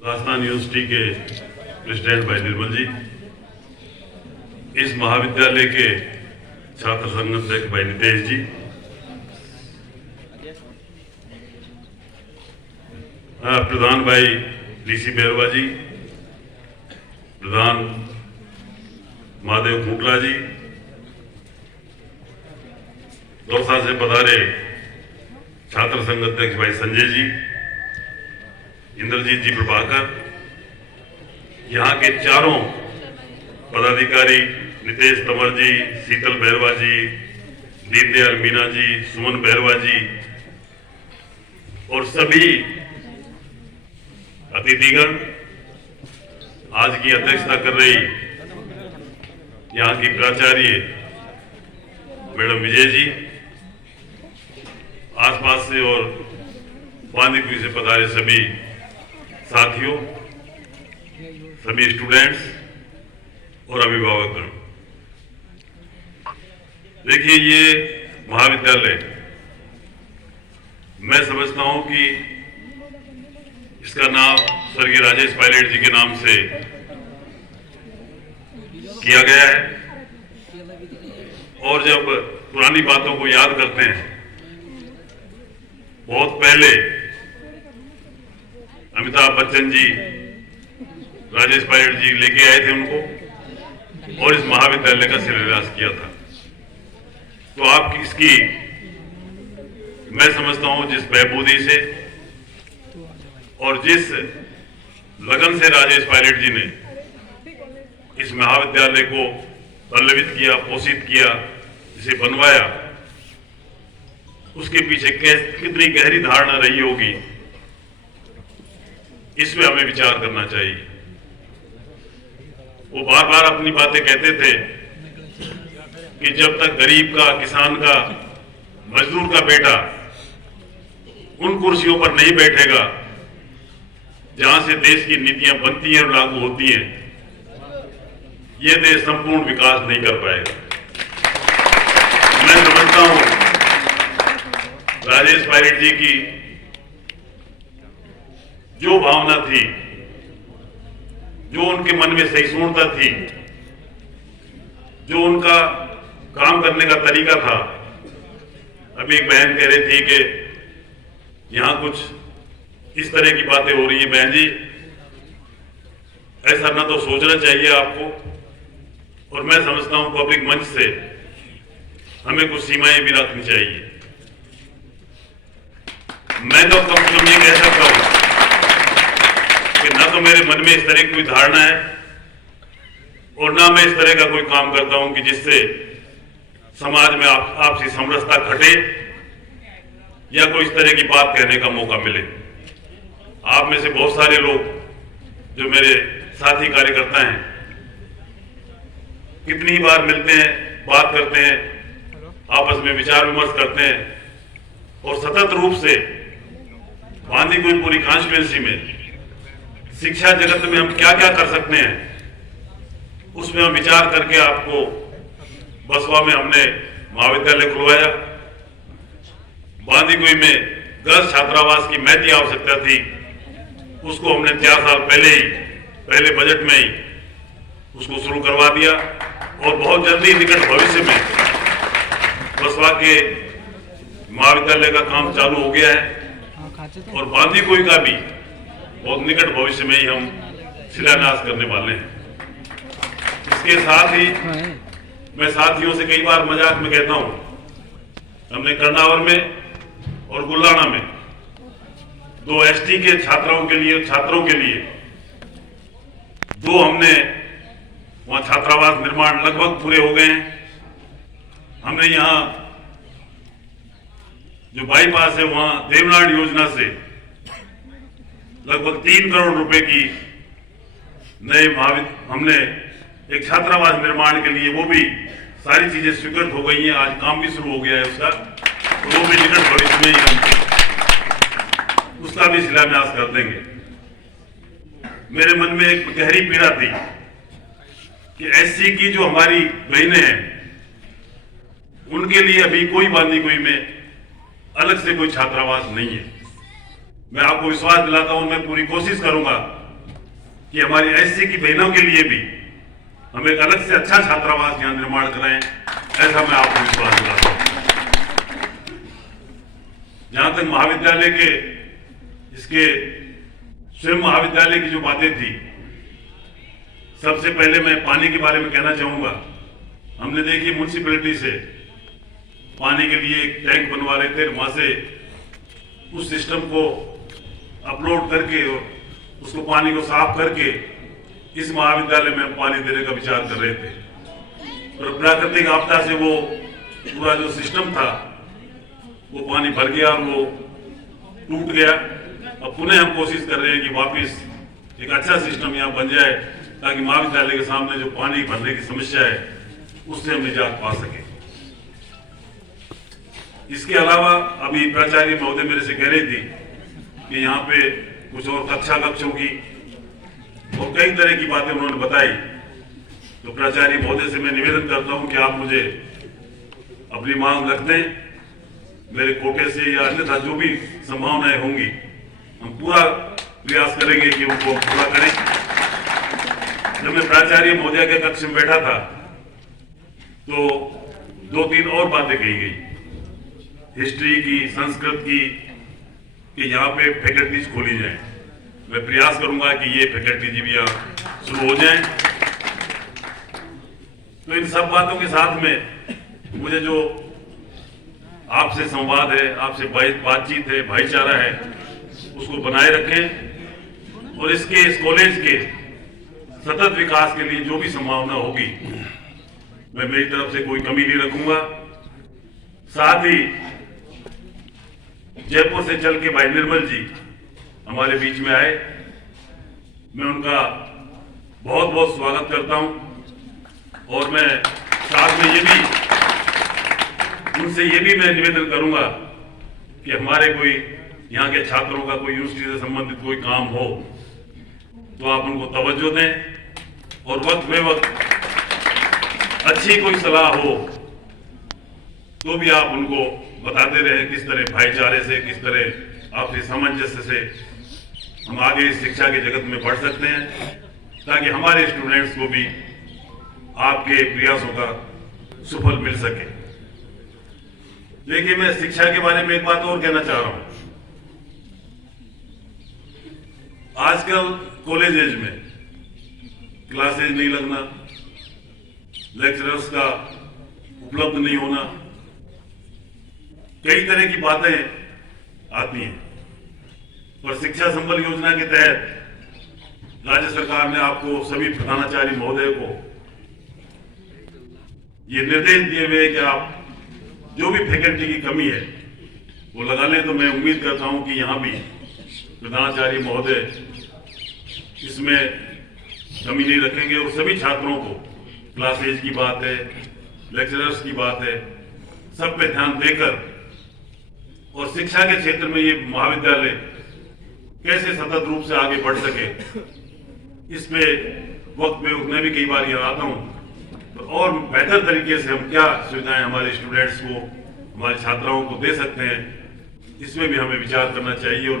Rajasthan university के president भाई निर्मल जी, इस महाविद्यालय के छात्र संघ अध्यक्ष भाई नितेश जी, प्रधान भाई डीसी बैरवा जी, प्रधान महादेव खूंटला जी, दौसा से पधारे छात्र संघ अध्यक्ष भाई संजय जी, इंद्रजीत जी प्रभाकर, यहाँ के चारों पदाधिकारी नितेश तंवर जी, शीतल बैरवा जी, दीनदयाल मीना जी, सुमन बैरवा जी और सभी अतिथिगण, आज की अध्यक्षता कर रही यहाँ की प्राचार्य मैडम विजय जी, आसपास से और बांदीकुई से पधारे सभी साथियों, सभी स्टूडेंट्स और अभिभावकगण। देखिए, ये महाविद्यालय मैं समझता हूं कि इसका नाम स्वर्गीय राजेश पायलट जी के नाम से किया गया है। और जब पुरानी बातों को याद करते हैं, बहुत पहले अमिताभ बच्चन जी राजेश पायलट जी लेके आए थे उनको और इस महाविद्यालय का शिलान्यास किया था। तो आप इसकी मैं समझता हूं जिस बहबूदी से और जिस लगन से राजेश पायलट जी ने इस महाविद्यालय को पल्लवित किया, पोषित किया, इसे बनवाया, उसके पीछे कितनी गहरी धारणा रही होगी, इसमें हमें विचार करना चाहिए। वो बार बार अपनी बातें कहते थे कि जब तक गरीब का, किसान का, मजदूर का बेटा उन कुर्सियों पर नहीं बैठेगा जहां से देश की नीतियां बनती हैं और लागू होती हैं, यह देश संपूर्ण विकास नहीं कर पाएगा। मैं समझता हूं राजेश पायलट जी की जो भावना थी, जो उनके मन में सहिष्णुता थी, जो उनका काम करने का तरीका था। अभी एक बहन कह रही थी कि यहां कुछ इस तरह की बातें हो रही है। बहन जी, ऐसा ना तो सोचना चाहिए आपको, और मैं समझता हूं पब्लिक मंच से हमें कुछ सीमाएं भी रखनी चाहिए। मैं तो कम से कम ये कह सकता हूं कि ना तो मेरे मन में इस तरह की कोई धारणा है और ना मैं इस तरह का कोई काम करता हूं कि जिससे समाज में आपसी समरसता घटे या कोई इस तरह की बात कहने का मौका मिले। आप में से बहुत सारे लोग जो मेरे साथी कार्यकर्ता हैं, कितनी बार मिलते हैं, बात करते हैं, आपस में विचार विमर्श करते हैं और सतत रूप से बांदीकुई पूरी कॉन्स्टिट्यूएंसी में शिक्षा जगत में हम क्या क्या कर सकते हैं, उसमें हम विचार करके आपको बसवा में हमने महाविद्यालय खुलवाया। बांदीकुई में गर्ल्स छात्रावास की महती आवश्यकता थी, उसको हमने 4 साल पहले बजट में ही उसको शुरू करवा दिया और बहुत जल्दी निकट भविष्य में बसवा के महाविद्यालय का काम चालू हो गया है और बांदीकुई का भी बहुत निकट भविष्य में ही हम शिलान्यास करने वाले हैं। इसके साथ ही मैं साथियों से कई बार मजाक में कहता हूं, हमने कर्नावर में और गुल्लाना में 2 एसटी के छात्रों के लिए 2 हमने वहां छात्रावास निर्माण लगभग पूरे हो गए हैं। हमने यहां जो बाईपास है वहां देवनाड योजना से लगभग 3 करोड़ रुपए की नए हमने एक छात्रावास निर्माण के लिए, वो भी सारी चीजें स्वीकृत हो गई हैं, आज काम भी शुरू हो गया है उसका, तो वो भी निकट भविष्य में ही हम उसका भी शिलान्यास कर देंगे। मेरे मन में एक गहरी पीड़ा थी कि एससी की जो हमारी बहनें हैं, उनके लिए अभी कोई बांदीकुई में अलग से कोई छात्रावास नहीं है। मैं आपको विश्वास दिलाता हूं, मैं पूरी कोशिश करूंगा कि हमारी एससी की बहनों के लिए भी हम एक अलग से अच्छा छात्रावास यहाँ निर्माण कराएं, ऐसा मैं आपको विश्वास दिलाता हूं। जहां तक महाविद्यालय के इसके स्वयं महाविद्यालय की जो बातें थी, सबसे पहले मैं पानी के बारे में कहना चाहूंगा। हमने देखी म्यूनिसिपैलिटी से पानी के लिए एक टैंक बनवा रहे थे, वहां से उस सिस्टम को अपलोड करके और उसको पानी को साफ करके इस महाविद्यालय में हम पानी देने का विचार कर रहे थे। और प्राकृतिक आपदा से वो पूरा जो सिस्टम था वो पानी भर गया और वो टूट गया। अब पुनः हम कोशिश कर रहे हैं कि वापस एक अच्छा सिस्टम यहाँ बन जाए, ताकि महाविद्यालय के सामने जो पानी भरने की समस्या है उससे हम निजात पा सके। इसके अलावा अभी प्राचार्य महोदय मेरे से कह रही थी कि यहाँ पे कुछ और कक्षों की और कई तरह की बातें उन्होंने बताई। तो प्राचार्य महोदय से मैं निवेदन करता हूं कि आप मुझे अपनी मांग रख दें, मेरे कोटे से या अन्यथा जो भी संभावनाएं होंगी हम पूरा प्रयास करेंगे कि उनको पूरा करें। जब मैं प्राचार्य महोदय के कक्ष में बैठा था तो 2-3 और बातें कही गई, हिस्ट्री की, संस्कृत की, कि यहाँ पे फैकल्टीज खोली जाए। मैं प्रयास करूंगा कि ये फैकल्टीज भी यहाँ शुरू हो जाएं। तो इन सब बातों के साथ में मुझे जो आपसे संवाद है, आपसे बातचीत है, भाईचारा है, उसको बनाए रखें और इस कॉलेज के सतत विकास के लिए जो भी संभावना होगी मैं मेरी तरफ से कोई कमी नहीं रखूंगा। साथ ही जयपुर से चल के भाई निर्मल जी हमारे बीच में आए, मैं उनका बहुत बहुत स्वागत करता हूं। और मैं साथ में उनसे ये भी मैं निवेदन करूंगा कि हमारे कोई यहाँ के छात्रों का कोई यूनिवर्सिटी से संबंधित कोई काम हो तो आप उनको तवज्जो दें और वक्त में वक्त अच्छी कोई सलाह हो तो भी आप उनको बताते रहे किस तरह भाईचारे से, किस तरह आपसी सामंजस्य से हम आगे इस शिक्षा के जगत में बढ़ सकते हैं, ताकि हमारे स्टूडेंट्स को भी आपके प्रयासों का सुफल मिल सके। देखिए, मैं शिक्षा के बारे में एक बात और कहना चाह रहा हूं। आजकल कॉलेजेज में क्लासेज नहीं लगना, लेक्चरर्स का उपलब्ध नहीं होना, कई तरह की बातें आती हैं। और शिक्षा संबल योजना के तहत राज्य सरकार ने आपको सभी प्रधानाचार्य महोदय को ये निर्देश दिए हुए कि आप जो भी फैकल्टी की कमी है वो लगा लें। तो मैं उम्मीद करता हूं कि यहाँ भी प्रधानाचार्य महोदय इसमें कमी नहीं रखेंगे और सभी छात्रों को क्लासेज की बात है, लेक्चरर्स की बात है, सब पे ध्यान देकर और शिक्षा के क्षेत्र में ये महाविद्यालय कैसे सतत रूप से आगे बढ़ सके, इसमें वक्त में मैं भी कई बार यहाँ आता हूँ तो और बेहतर तरीके से हम क्या सुविधाएं हमारे स्टूडेंट्स को, हमारे छात्राओं को दे सकते हैं, इसमें भी हमें विचार करना चाहिए। और